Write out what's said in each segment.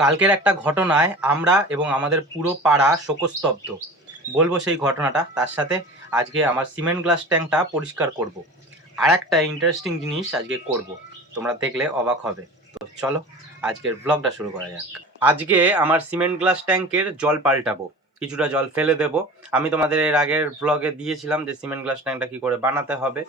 কালকের একটা ঘটনায় আমরা এবং আমাদের পুরো পাড়া শোকস্তব্ধ। বলবো সেই ঘটনাটা, তার সাথে আজকে আমার সিমেন্ট গ্লাস ট্যাঙ্কটা পরিষ্কার করব। আর একটা ইন্টারেস্টিং জিনিস আজকে করব, তোমরা দেখলে অবাক হবে। তো চলো আজকের ব্লগটা শুরু করা যাক। আজকে আমার সিমেন্ট গ্লাস ট্যাঙ্কের জল পাল্টাবো, কিছুটা জল ফেলে দেব। আমি তোমাদের এর আগের ব্লগে দিয়েছিলাম যে সিমেন্ট গ্লাস ট্যাঙ্কটা কী করে বানাতে হবে।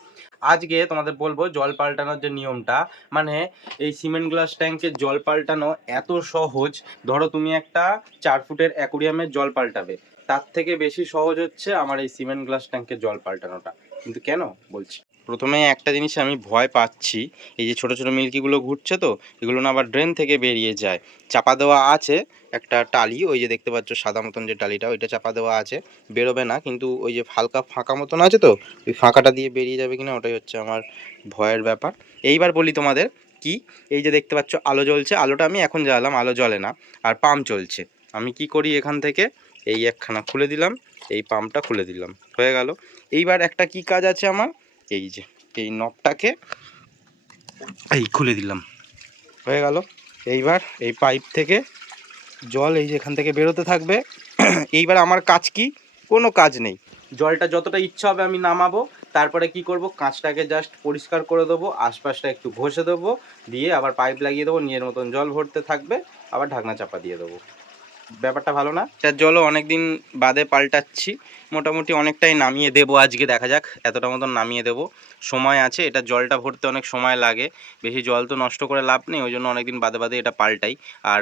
আজকে তোমাদের বলবো জল পাল্টানোর যে নিয়মটা, মানে এই সিমেন্ট গ্লাস ট্যাঙ্কের জল পাল্টানো এত সহজ। ধরো তুমি একটা 4 ফুটের অ্যাকুরিয়ামের জল পাল্টাবে, তার থেকে বেশি সহজ হচ্ছে আমার এই সিমেন্ট গ্লাস ট্যাঙ্কের জল পাল্টানোটা। কিন্তু কেন বলছি, প্রথমে একটা জিনিস আমি ভয় পাচ্ছি, এই যে ছোটো ছোটো মিল্কিগুলো ঘুরছে, তো এগুলো না আবার ড্রেন থেকে বেরিয়ে যায়। চাপা দেওয়া আছে একটা টালি, ওই যে দেখতে পাচ্ছ সাদা মতন যে টালিটা, ওইটা চাপা দেওয়া আছে, বেরোবে না। কিন্তু ওই যে হালকা ফাঁকা মতন আছে, তো ওই ফাঁকাটা দিয়ে বেরিয়ে যাবে কিনা ওটাই হচ্ছে আমার ভয়ের ব্যাপার। এইবার বলি তোমাদের কি, এই যে দেখতে পাচ্ছ আলো জ্বলছে, আলোটা আমি এখন জ্বালাম, আলো জ্বলে না, আর পাম্প চলছে। আমি কি করি, এখান থেকে এই একখানা খুলে দিলাম, এই পাম্পটা খুলে দিলাম, হয়ে গেল। এইবার একটা কি কাজ আছে আমার, এই যে এই নবটাকে এই খুলে দিলাম, হয়ে গেল। এইবার এই পাইপ থেকে জল এই যে এখান থেকে বেরোতে থাকবে। এইবার আমার কাজ কি, কোনো কাজ নেই, জলটা যতটা ইচ্ছা হবে আমি নামাবো। তারপরে কি করব, কাঁচটাকে জাস্ট পরিষ্কার করে দেবো, আশপাশটা একটু ঘষে দেবো, দিয়ে আবার পাইপ লাগিয়ে দেবো, নিজের মতন জল ভরতে থাকবে, আবার ঢাকনা চাপা দিয়ে দেবো। ব্যাপারটা ভালো না? এটার জলও অনেক দিন বাদে পাল্টাচ্ছি, মোটামুটি অনেকটাই নামিয়ে দেবো আজকে, দেখা যাক। এতটা মতন নামিয়ে দেবো, সময় আছে, এটা জলটা ভরতে অনেক সময় লাগে, বেশি জল তো নষ্ট করে লাভ নেই, ওই জন্য অনেকদিন বাদে বাদে এটা পাল্টাই। আর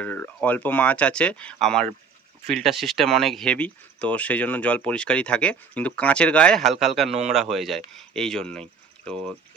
অল্প মাছ আছে, আমার ফিল্টার সিস্টেম অনেক হেভি, তো সেই জন্য জল পরিষ্কারই থাকে, কিন্তু কাঁচের গায়ে হালকা হালকা নোংরা হয়ে যায়, এই জন্যই। তো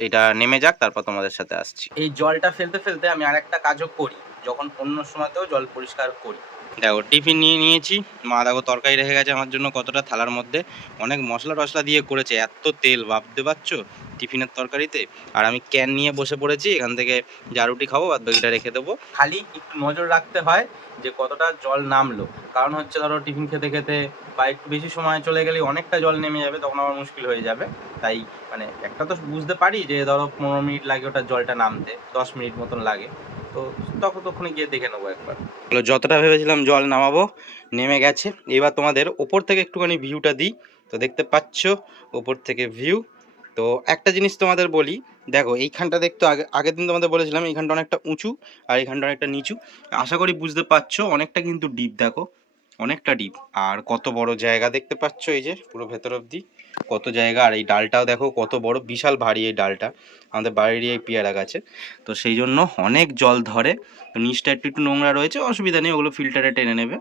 এটা নেমে যাক, তারপর তোমাদের সাথে আসছি। এই জলটা ফেলতে ফেলতে আমি আরেকটা কাজও করি, যখন অন্য সময়তেও জল পরিষ্কার করি। দেখো টিফিন নিয়ে নিয়েছি, মা দেখো তরকারি রেখে গেছে আমার জন্য কতটা থালার মধ্যে, অনেক মশলা টশলা দিয়ে করেছে, এত তেল ভাবতে পারছো টিফিনের তরকারিতে। আর আমি ক্যান নিয়ে বসে পড়েছি, এখান থেকে যা রুটি খাবো বাদ বাকিটা রেখে দেবো। খালি একটু নজর রাখতে হয় যে কতটা জল নামলো, কারণ হচ্ছে ধরো টিফিন খেতে খেতে বা একটু বেশি সময় চলে গেলে অনেকটা জল নেমে যাবে, তখন আমার মুশকিল হয়ে যাবে। তাই মানে একটা তো বুঝতে পারি যে ধরো 15 মিনিট লাগে ওটা জলটা নামতে, 10 মিনিট মতন লাগে, তো ততক্ষণে গিয়ে দেখে নেবো একবার। যতটা ভেবেছিলাম জল নামাবো নেমে গেছে। এবার তোমাদের ওপর থেকে একটুখানি ভিউটা দিই, তো দেখতে পাচ্ছ ওপর থেকে ভিউ। তো একটা জিনিস তোমাদের বলি, দেখো এইখানটা দেখতে আগের দিন তোমাদের বলেছিলাম এইখানটা অনেকটা উঁচু আর এইখানটা অনেকটা নিচু, আশা করি বুঝতে পারছো, অনেকটা কিন্তু ডিপ, দেখো অনেকটা ডিপ। আর কত বড় জায়গা দেখতে পাচ্ছ, এই যে পুরো ভেতর অবধি কত জায়গা। আর এই ডালটাও দেখো কত বড়, বিশাল ভারী এই ডালটা, আমাদের বাড়ির এই পেয়ারা গাছে, তো সেই জন্য অনেক জল ধরে। তো নিচটা একটু একটু নোংরা রয়েছে, অসুবিধা নেই, ওগুলো ফিল্টারে টেনে নেবে,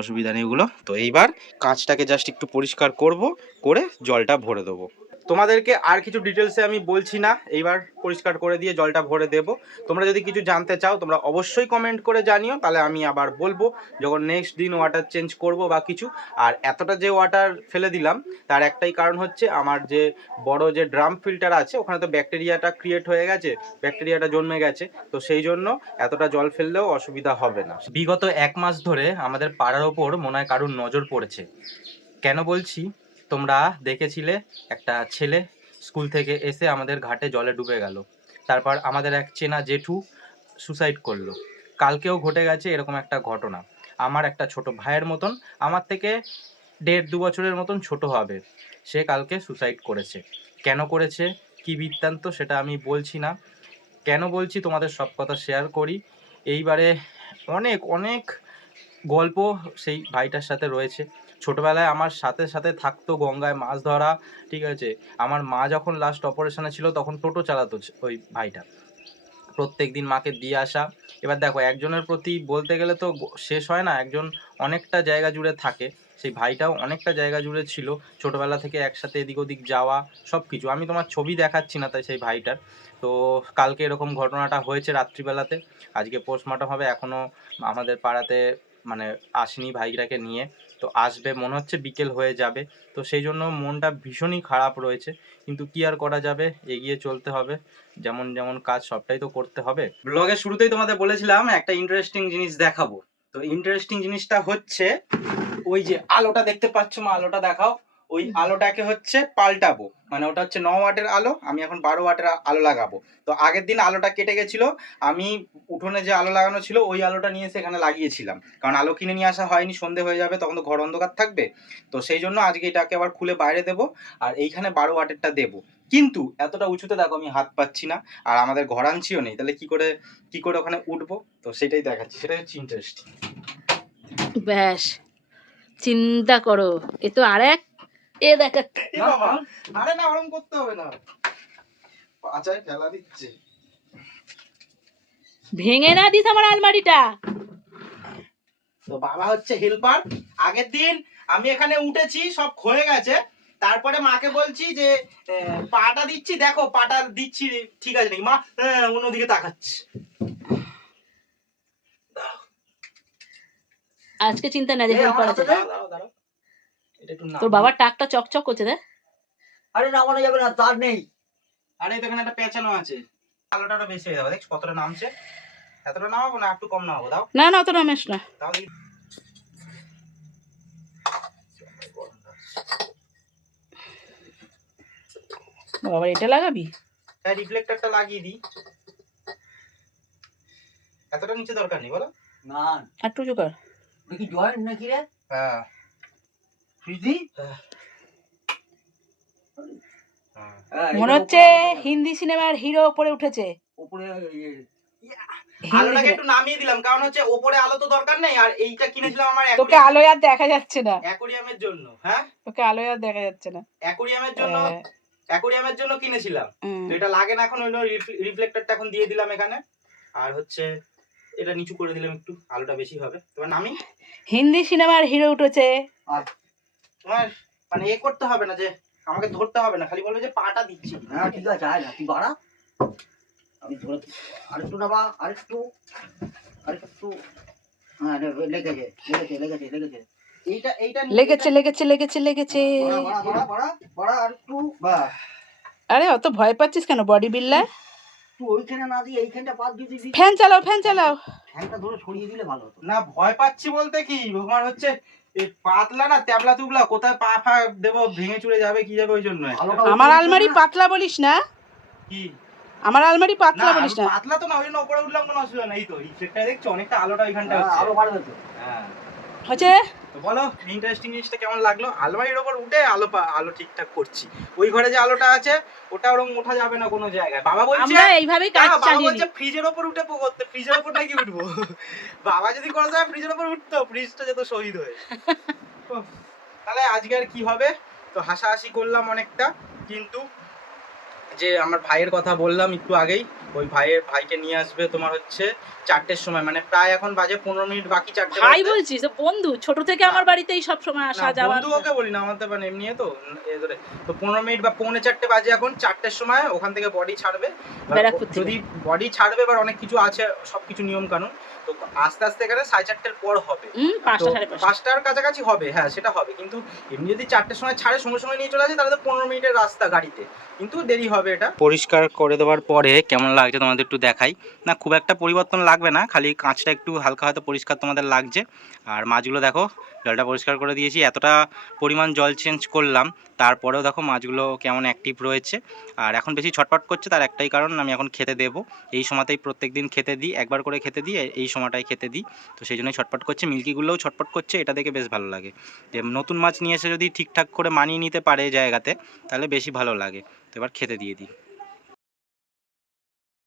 অসুবিধা নেই ওগুলো। তো এইবার কাঁচটাকে জাস্ট একটু পরিষ্কার করব, করে জলটা ভরে দেবো। তোমাদেরকে আর কিছু ডিটেলসে আমি বলছি না, এইবার পরিষ্কার করে দিয়ে জলটা ভরে দেব। তোমরা যদি কিছু জানতে চাও তোমরা অবশ্যই কমেন্ট করে জানিও, তাহলে আমি আবার বলবো যখন নেক্সট দিন ওয়াটার চেঞ্জ করব বা কিছু। আর এতটা যে ওয়াটার ফেলে দিলাম তার একটাই কারণ হচ্ছে, আমার যে বড় যে ড্রাম ফিল্টার আছে ওখানে তো ব্যাকটেরিয়াটা ক্রিয়েট হয়ে গেছে, ব্যাকটেরিয়াটা জন্মে গেছে, তো সেই জন্য এতটা জল ফেললেও অসুবিধা হবে না। বিগত 1 মাস ধরে আমাদের পাড়ার ওপর মনে হয় কারুর নজর পড়েছে। কেন বলছি, তোমরা দেখেছিলে একটা ছেলে স্কুল থেকে এসে আমাদের ঘাটে জলে ডুবে গেল, তারপর আমাদের এক চেনা জেঠু সুসাইড করলো। কালকেও ঘটে গেছে এরকম একটা ঘটনা, আমার একটা ছোট ভাইয়ের মতন, আমার থেকে 1.5-2 বছরের মতন ছোট হবে, সে কালকে সুসাইড করেছে। কেন করেছে, কি বৃত্তান্ত সেটা আমি বলছি না, কেন বলছি তোমাদের সব কথা শেয়ার করি। এইবারে অনেক অনেক গল্প সেই ভাইটার সাথে রয়েছে। ছোটবেলায় আমার সাথে সাথে থাকতো, গঙ্গায় মাছ ধরা, ঠিক আছে। আমার মা যখন লাস্ট অপারেশনে ছিল তখন টোটো চালাতো ওই ভাইটা, প্রত্যেক দিন মাকে দিয়ে আসা। এবার দেখো একজনের প্রতি বলতে গেলে তো শেষ হয় না, একজন অনেকটা জায়গা জুড়ে থাকে, সেই ভাইটাও অনেকটা জায়গা জুড়ে ছিল, ছোটোবেলা থেকে একসাথে এদিক ওদিক যাওয়া সব কিছু। আমি তোমার ছবি দেখাচ্ছি না তাই সেই ভাইটার। তো কালকে এরকম ঘটনাটা হয়েছে রাত্রিবেলাতে, আজকে পোস্টমর্টম হবে, এখনও আমাদের পাড়াতে মানে আসেনি ভাইটাকে নিয়ে, তো আসবে মনে হচ্ছে বিকেল হয়ে যাবে। তো সেই জন্য মনটা ভীষণই খারাপ রয়েছে, কিন্তু কি আর করা যাবে, এগিয়ে চলতে হবে, যেমন যেমন কাজ সবটাই তো করতে হবে। ব্লগের শুরুতেই তোমাদের বলেছিলাম একটা ইন্টারেস্টিং জিনিস দেখাবো, তো ইন্টারেস্টিং জিনিসটা হচ্ছে ওই যে আলোটা দেখতে পাচ্ছ, মা আলোটা দেখাও, ওই আলোটাকে হচ্ছে পাল্টাবো, মানে ওটা হচ্ছে 9 ওয়াটের আলো, আমি এখন 12 ওয়াটের আলো লাগাবো। তো আগের দিন আলোটা কেটে গেছিল, আমি উঠোনে যে আলো লাগানো ছিল ওই আলোটা নিয়ে এসে এখানে লাগিয়েছিলাম, কারণ আলো কিনে নিয়ে আসা হয়নি, সন্ধে হয়ে যাবে তখন তো ঘর অন্ধকার থাকবে। তো সেই জন্য আজকে এটাকে আবার খুলে বাইরে দেবো, আর এইখানে 12 ওয়াটেরটা দেবো। কিন্তু এতটা উঁচুতে দেখো আমি হাত পাচ্ছি না, আর আমাদের ঘরাঞ্চিও নেই, তাহলে কি করে ওখানে উঠবো, তো সেটাই দেখাচ্ছি, সেটাই হচ্ছে ইন্টারেস্টিং। ব্যাস চিন্তা করো, এ তো আরেক দেখাচ্ছে। আরে না, ওরকম করতে হবে না, পাচায় ফেলা দিচ্ছে। ভেঙে না দিস আমার আলমারিটা। তো বাবা হচ্ছে হেল্পার। আগের দিন আমি এখানে উঠেছি, সব ক্ষয়ে গেছে, তারপরে মাকে বলছি যে পাটা দিচ্ছি, দেখো পাটা দিচ্ছি ঠিক আছে নাকি, মা অন্যদিকে তাকাচ্ছে। আজকে চিন্তা না যে হেল্পার আছে। তোর বাবার টাকটা চকচক করছে রে। আরে নামানো যাবে না, তার নেই। আরে তো এখানে একটা পেঁচানো আছে, আলোটা বেশি হয়ে যাবে, দেখ কতটা নামছে। এতটা নামাবো না, একটু কম নামাবো, দাও না না অত নামেস না। তাহলে বাবা এটা লাগাবি? হ্যাঁ, রিফ্লেক্টরটা লাগিয়ে দিই। এতটা নিচে দরকার নেই বলো না একটু উঁচু কর। দেখি জয়েন্ট নাকি রে? হ্যাঁ ফ্রিজি মনে হচ্ছে হিন্দি সিনেমার হিরো উপরে উঠেছে। উপরে আলোটাকে একটু নামিয়ে দিলাম, কারণ হচ্ছে ওপরে আলো তো দরকার নেই, আর এইটা কিনেছিলাম আমার তোকে আলোয় আর দেখা যাচ্ছে না, অ্যাকোরিয়ামের জন্য। হ্যাঁ, তোকে আলোয় আর দেখা যাচ্ছে না, অ্যাকোরিয়ামের জন্য কিনেছিলাম। তো এটা লাগে না এখন, ওই রিফ্লেক্টরটা এখন দিয়ে দিলাম এখানে, আর হচ্ছে এটা নিচু করে দিলাম, একটু আলোটা বেশি হবে। তবে নামি হিন্দি সিনেমার হিরো উঠেছে। তোমার মানে এ করতে হবে না, যে আমাকে ধরতে হবে না, খালি বলবে যে পাটা দিচ্ছি। হ্যাঁ ঠিক আছে, আয় না তুই বাড়া, আমি ধরে আরেকটু নাবা, আরেকটু হ্যাঁ লেগেছে এইটা লেগেছে লেগেছে লেগেছে লেগেছে। বাড়া আরেকটু, বাহ। আরে অত ভয় পাচ্ছিস কেন বডি বিল্ডার? তুই ওইখানে না দিয়ে এইখানটা পাত দিয়ে দিবি। ফ্যান চালাও ফ্যান চালাও। ফ্যানটা ধরে সরিয়ে দিলে ভালো হতো। না, ভয় পাচ্ছি বলতে কি, তোমার হচ্ছে এই পাতলা না, ট্যাবলা তুবলা, কোথায় পা ফা দেবো, ভেঙে চুরে যাবে কি যাবে, ওই জন্য। আমার আলমারি পাতলা বলিস না, কি আমার আলমারি পাতলা না, বলিস না। পাতলা তো না, ওই জন্য উপরে উঠলাম, কোনো অসুবিধা নেই। তো রিফ্লেক্টর দেখছো অনেকটা আলোটা ওইখানটা হচ্ছে। আরো বাড়বে তো। হ্যাঁ হচ্ছে তো বলো ইন্টারেস্টিং জিনিসটা কেমন লাগলো? আলমারির ওপর উঠে আলো ঠিকঠাক করছি, ওই ঘরে যে আলোটা আছে ওটা ওরকম ওঠা যাবে না কোনো জায়গায়। বাবা বলছে আমরা এইভাবেই কাজ চালিয়ে বলছে ফ্রিজের ওপর উঠে করতে, ফ্রিজের ওপর নাকি উঠবো। বাবা যদি করে যায় ফ্রিজের ওপর উঠতো, ফ্রিজটা যেত শহীদ হয়ে। তাহলে আজকে আর কি হবে, তো হাসাহাসি করলাম অনেকটা, কিন্তু যে আমার ভাইয়ের কথা বললাম একটু আগেই, ওই ভাইকে নিয়ে আসবে তোমার হচ্ছে 4টের সময়, মানে প্রায় এখন বাজে 15 মিনিট বাকি 4টে। ভাই বলছিস? বন্ধু ছোট থেকে আমার বাড়িতেই সব সময় আসা যাওয়া। বন্ধু ওকে বলি না, আমার তো মানে এমনি তো এ ধরে। তো 15 মিনিট বা 3:45 বাজে এখন, 4টের সময় ওখান থেকে বডি ছাড়বে। যদি বডি ছাড়বে, এবার অনেক কিছু আছে, সবকিছু নিয়ম কানুন, তো আস্তে আস্তে এখানে 4:30-এর পর হবে, 5টার কাছাকাছি হবে। হ্যাঁ সেটা হবে, কিন্তু এমনি যদি 4টের সময় ছাড়ে সঙ্গে সঙ্গে নিয়ে চলে আসে, তাহলে তো 15 মিনিটের রাস্তা গাড়িতে, কিন্তু দেরি হবে। এটা পরিষ্কার করে দেওয়ার পরে কেমন লাগছে তোমাদের একটু দেখাই। না খুব একটা পরিবর্তন লাগবে না, খালি কাঁচটা একটু হালকা হয়তো পরিষ্কার তোমাদের লাগছে। আর মাছগুলো দেখো, জলটা পরিষ্কার করে দিয়েছি, এতটা পরিমাণ জল চেঞ্জ করলাম, তারপরেও দেখো মাছগুলো কেমন অ্যাক্টিভ রয়েছে। আর এখন বেশি ছটপট করছে, তার একটাই কারণ, আমি এখন খেতে দেবো। এই সময়তেই প্রত্যেক দিন খেতে দিই, একবার করে খেতে দিই, এই সময়টাই খেতে দিই, তো সেই জন্যই ছটপট করছে। মিল্কিগুলোও ছটপট করছে, এটা দেখে বেশ ভালো লাগে, যে নতুন মাছ নিয়ে এসে যদি ঠিকঠাক করে মানিয়ে নিতে পারে জায়গাতে, তাহলে বেশি ভালো লাগে। তো এবার খেতে দিয়ে দিই।